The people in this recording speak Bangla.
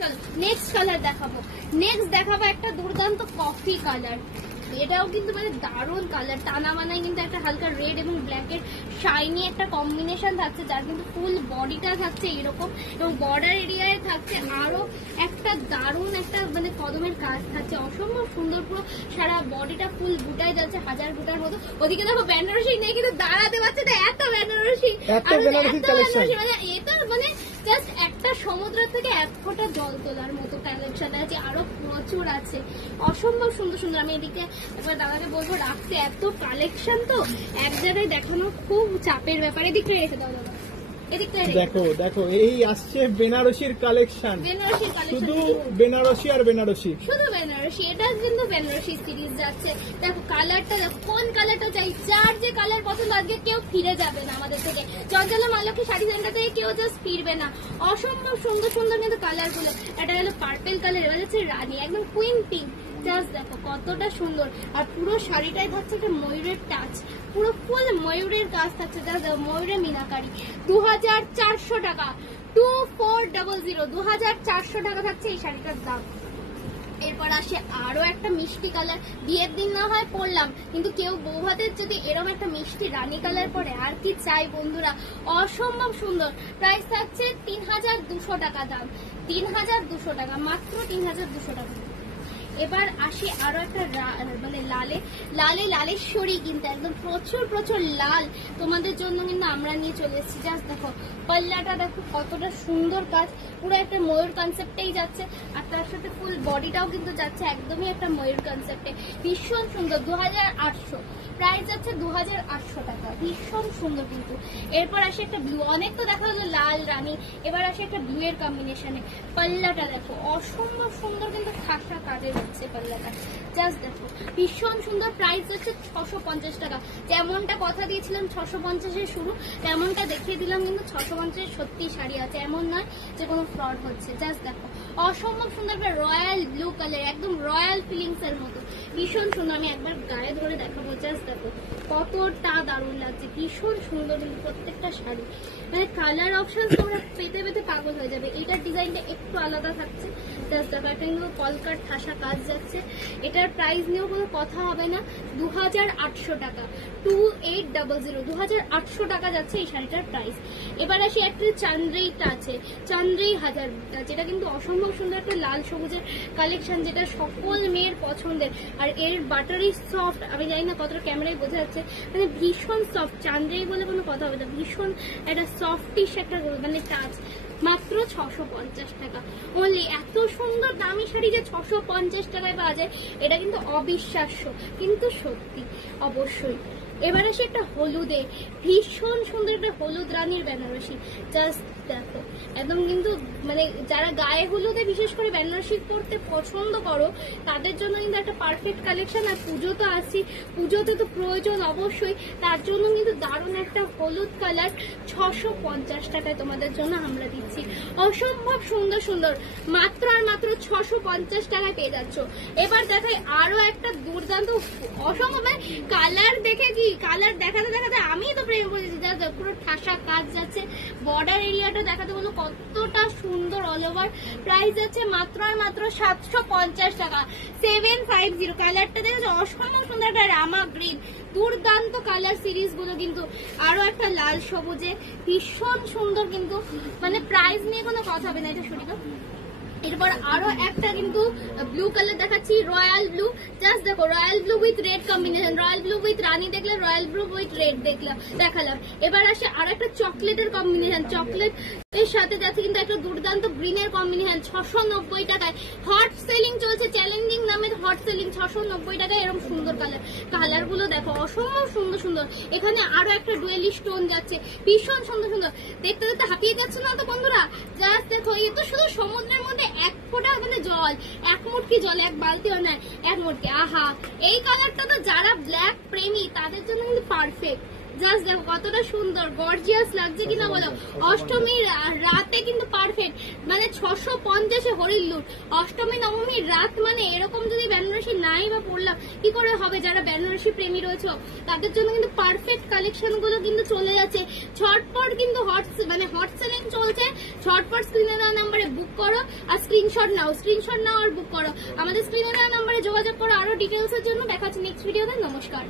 চলো নেক্সট কালার দেখাবো। নেক্সট দেখাবো একটা দুর্দান্ত কফি কালার। এটাও কিন্তু মানে দারুণ কালার, টানা মানায় কিন্তু একটা হালকা রেড এবং ব্ল্যাকের শাইনি একটা কম্বিনেশন থাকছে, যার কিন্তু ফুল বডিটা থাকছে এরকম, এবং বর্ডার এরিয়ায় থাকছে আরো একটা দারুণ একটা মানে কদমের কাজ থাকছে, অসম্ভব সুন্দর। পুরো সারা বডিটা ফুল বুটাই যাচ্ছে, 1000 বুটার মতো। ওদিকে দেখো বেনারসি নেই কিন্তু দাঁড়াতে পারছে না, এত বেনারসি, মানে এটা মানে জাস্ট একটা সমুদ্র থেকে এক ফোঁটা জল তোলার মতো কালেকশন আছে, আরো প্রচুর আছে, অসম্ভব সুন্দর সুন্দর। আমি এদিকে এবার দাদাকে বলবো রাখতে, এত কালেকশন তো এক জায়গায় দেখানো খুব চাপের ব্যাপার। এদিকটা এসে দাও দাদা, দেখো দেখো এই আসছে বেনারসির কালেকশন, শুধু বেনারসি আর বেনারসি, শুধু বেনারসি। এটা কিন্তু বেনারসি সিরিজ যাচ্ছে। দেখো কালারটা, কোন কালারটা চাই, যার যে কালার পছন্দ, আজকে কেউ ফিরে যাবে না আমাদের থেকে, চঞ্চলা মালক্ষী শাড়ি সেন্টার থেকে কেউ জাস্ট ফিরবে না। অসম্ভব সুন্দর সুন্দর কিন্তু কালার গুলো। এটা হলো পার্পেল কালার, এবার হচ্ছে রানী, একদম কুইন পিঙ্ক। জাস্ট দেখো কতটা সুন্দর, আর পুরো শাড়িটাই থাকছে একটা ময়ূরের টাচ, পুরো ফুল ময়ূরের কাজ থাকছে, জাস্ট ময়ূরের মিনাকারি। 2400 টাকা, 2400, 2400 টাকা থাকছে এই শাড়িটার দাম। এরপর আসে আরো একটা মিষ্টি কালার, বিয়ের দিন না হয় পরলাম, কিন্তু কেউ বৌভাতের যদি এরকম একটা মিষ্টি রানী কালার পরে আর কি চাই বন্ধুরা, অসম্ভব সুন্দর। প্রাইস থাকছে 3200 টাকা দাম, 3200 টাকা, মাত্র 3200 টাকা। এবার আসি আরো একটা মানে লালেশ্বরী, কিন্তু একদম প্রচুর প্রচুর লাল তোমাদের জন্য কিন্তু আমরা নিয়ে চলে এসেছি। জাস্ট দেখো পাল্লাটা দেখো কতটা সুন্দর কাজ, পুরো একটা ময়ূর কনসেপ্টেই যাচ্ছে, আর তার সাথে ফুল বডিটাও কিন্তু যাচ্ছে একদমই একটা ময়ূর কনসেপ্টে, ভীষণ সুন্দর। 2800 প্রাইস যাচ্ছে, 2800 টাকা, ভীষণ সুন্দর কিন্তু। এরপর আসে একটা ব্লু, অনেক তো দেখা হলো লাল রানী, এবার আসে একটা ব্লু এর কম্বিনেশনে। পাল্লাটা দেখো অসম্ভব সুন্দর, কিন্তু খাসা কাজের হচ্ছে পাল্লাটা, জাস্ট দেখো ভীষণ সুন্দর। প্রাইস হচ্ছে 650 টাকা। যেমনটা কথা দিয়েছিলাম 650 শুরু, তেমনটা দেখিয়ে দিলাম, কিন্তু 650 সত্যি শাড়ি আছে, এমন নয় যে কোনো ফ্রড হচ্ছে। জাস্ট দেখো অসম্ভব সুন্দর একটা রয়্যাল ব্লু কালার, একদম রয়্যাল ফিলিংস এর মতো, ভীষণ সুন্দর। আমি একবার গায়ে ধরে দেখাবো, জাস্ট দেখো কতটা দারুণ লাগছে, ভীষণ সুন্দর কিন্তু প্রত্যেকটা শাড়ি, মানে কালার অপশন তোমরা পেতে পেতে পাগল হয়ে যাবে। এটার ডিজাইনটা একটু আলাদা থাকছে, জাস্ট দেখো একটা কিন্তু কলকার ঠাসা কাজ যাচ্ছে। এটার প্রাইস নিয়েও কোনো কথা হবে না, 2800 টাকা, 2800, 2800 টাকা যাচ্ছে এই শাড়িটার প্রাইস। এবার আসি একটা চান্দ্রেইটা আছে, চান্দ্রেই হাজার, যেটা কিন্তু অসম্ভব সুন্দর একটা লাল সবুজের কালেকশন, যেটা সকল মেয়ের পছন্দের। আর এর বাটারি সফট, আমি জানি না কতটা ক্যামেরায় বোঝা যাচ্ছে, মানে ভীষণ সফট, চান্দ্রেই বলে কোনো কথা হবে না, ভীষণ একটা সফটিশ একটা মানে টাচ। মাত্র 650 টাকা অনলি। এত সুন্দর দামি শাড়ি যে 650 টাকায় পাওয়া যায়, এটা কিন্তু অবিশ্বাস্য, কিন্তু সত্যি অবশ্যই। এবার আসে একটা হলুদে, ভীষণ সুন্দর একটা হলুদ রানীর বেনারসি, জাস্ট দেখো একদম কিন্তু মানে যারা গায়ে হলুদে বিশেষ করে বেনারসি পরতে পছন্দ করো, তাদের জন্য কিন্তু একটা পারফেক্ট কালেকশন। আর পুজো তো আসছি, পুজোতে তো প্রয়োজন অবশ্যই, তার জন্য কিন্তু দারুণ একটা হলুদ কালার 650 টাকায় তোমাদের জন্য আমরা দিচ্ছি, অসম্ভব সুন্দর সুন্দর, মাত্র আর মাত্র 650 টাকায় পেয়ে যাচ্ছ। এবার দেখাই আরো একটা দুর্দান্ত অসম্ভব, কালার দেখে কি, কালার দেখাতে দেখাতে আমি তো প্রেম করেছি, পুরো ঠাসা কাজ যাচ্ছে, বর্ডার এরিয়াটা দেখাতে বলো কতটা সুন্দর অল ওভার। প্রাইস যাচ্ছে মাত্র আর মাত্র 750 টাকা, 750। কালারটা দেখেছো অসম্ভব সুন্দর একটা রামা গ্রিন, দুর্দান্ত কালার সিরিজ গুলো কিন্তু। আরো একটা লাল সবুজে, ভীষণ সুন্দর কিন্তু, মানে প্রাইস নিয়ে কোনো কথা হবে না। এটা সরিয়ে এরপর আরো একটা কিন্তু ব্লু কালার দেখাচ্ছি, রয়্যাল ব্লু, জাস্ট দেখো royal blue with red combination, royal blue with রানী দেখলে, রয়্যাল ব্লু উইথ রেড দেখালাম। এবার আসে আরো একটা চকলেটের কম্বিনেশন, চকলেট এর সাথে যাচ্ছে কিন্তু একটা দুর্দান্ত গ্রিনের কম্বিনেশন, 690 টাকায় হট সেলিং চলছে, চ্যালেঞ্জিং নামের হট সেলিং, 690 টাকায় এরকম সুন্দর কালার। কালার গুলো দেখো অসম্ভব সুন্দর সুন্দর। এখানে আরো একটা ডুয়েলি স্টোন যাচ্ছে, ভীষণ সুন্দর সুন্দর, দেখতে দেখতে হাঁপিয়ে যাচ্ছে না তো বন্ধুরা? জাস্ট দেখো এ তো শুধু সমুদ্রের মধ্যে এক ফোঁটা মানে জল, এক মুটকি জল, এক বালতিও নয়, এক মুটকি। আহা, এই কালারটা তো যারা ব্ল্যাক প্রেমী তাদের জন্য কিন্তু পারফেক্ট, জাস্ট দেখো কতটা সুন্দর গর্জিয়াস লাগছে কিনা বলো। অষ্টমীর রাতে কিন্তু পারফেক্ট, মানে 650-এ হরির লুট। অষ্টমী নবমীর রাত মানে এরকম যদি বেনারসি নাই বা পড়লাম কি করে হবে। যারা বেনারসি প্রেমী রয়েছে তাদের জন্য কিন্তু পারফেক্ট কালেকশন গুলো কিন্তু চলে যাচ্ছে। ঝটপট কিন্তু হট সেলিং চলছে। ঝটপট স্ক্রিনে দেওয়া নাম্বারে বুক করো আর স্ক্রিনশট নাও আর বুক করো। আমাদের স্ক্রিনে দেওয়া নাম্বারে যোগাযোগ করো আরো ডিটেলস এর জন্য। দেখা হচ্ছে নেক্সট ভিডিওতে। নমস্কার।